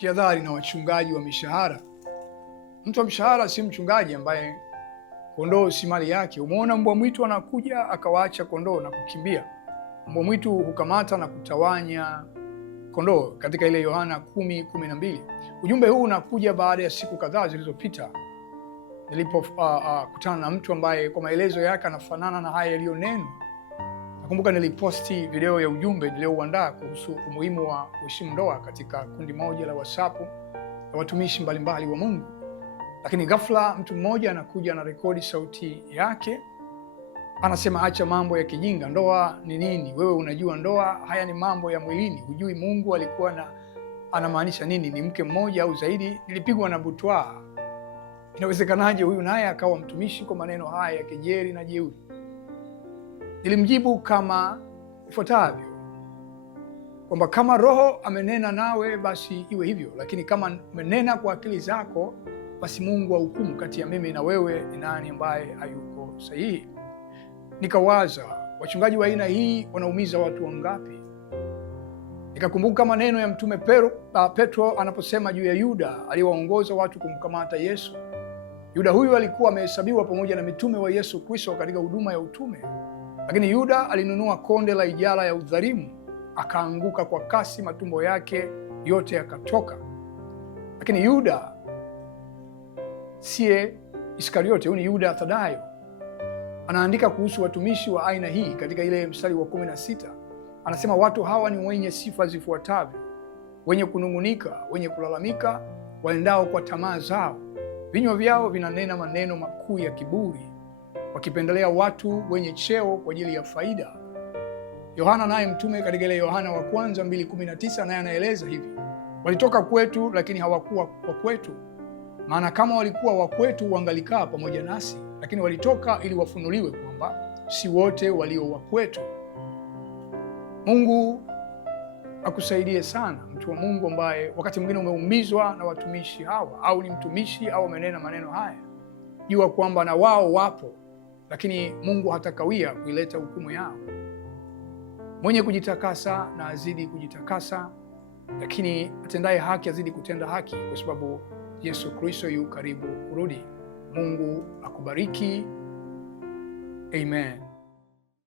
Jihadhari na wachungaji wa mishahara. Mtu wa mshahara si mchungaji ambaye kondoo si mali yake. Umeona mbwa mwitu anakuja akawaacha kondoo na kukimbia. Mbwa mwitu hukamata na kutawanya kondoo katika ile Yohana 10:12. Ujumbe huu unakuja baada ya siku kadhaa zilizopita nilipokutana na mtu ambaye kwa maelezo yake anafanana na haya yaliyonenwa. Nakumbuka niliposti video ya ujumbe niliouandaa kuhusu umuhimu wa kuheshimu ndoa katika kundi moja la WhatsApp la watumishi mbalimbali wa Mungu. Lakini ghafla mtu mmoja anakuja na rekodi sauti yake, anasema acha mambo ya kijinga, ndoa ni nini? Wewe unajua ndoa, haya ni mambo ya mwilini, hujui Mungu alikuwa anamaanisha nini, ni mke mmoja au zaidi. Nilipigwa na butwaa. Inawezekanaje huyu naye akawa mtumishi kwa maneno haya ya kejeli na jeuri? Nilimjibu kama ifuatavyo, kwamba kama Roho amenena nawe basi iwe hivyo, lakini kama umenena kwa akili zako basi Mungu ahukumu kati ya mimi na wewe ni nani ambaye hayuko sahihi. Nikawaza, wachungaji wa aina hii wanaumiza watu wangapi? Nikakumbuka maneno ya Mtume Petro anaposema juu ya Yuda aliyewaongoza watu kumkamata Yesu. Yuda huyu alikuwa amehesabiwa pamoja na mitume wa Yesu Kristo katika huduma ya utume, lakini Yuda alinunua konde la ijara ya udhalimu, akaanguka kwa kasi, matumbo yake yote yakatoka. Lakini Yuda siye Iskariote, huyu ni Yuda Thadayo. Anaandika kuhusu watumishi wa aina hii katika ile mstari wa 16. Anasema watu hawa ni wenye sifa zifuatavyo: wenye kunung'unika, wenye kulalamika, waendao kwa tamaa zao, vinywa vyao vinanena maneno makuu ya kiburi, wakipendelea watu wenye cheo kwa ajili ya faida. Yohana naye mtume katika ile Yohana wa kwanza 2:19 naye anaeleza hivi: walitoka kwetu lakini hawakuwa wa kwetu, maana kama walikuwa wa kwetu wangalikaa pamoja nasi, lakini walitoka ili wafunuliwe kwamba si wote walio wa kwetu. Mungu akusaidie sana, mtu wa Mungu ambaye wakati mwingine umeumizwa na watumishi hawa, au ni mtumishi au amenena maneno haya. Jua kwamba na wao wapo, lakini Mungu hatakawia kuileta hukumu yao. Mwenye kujitakasa na azidi kujitakasa, lakini atendaye haki azidi kutenda haki, kwa sababu Yesu Kristo yu karibu kurudi. Mungu akubariki. Amen.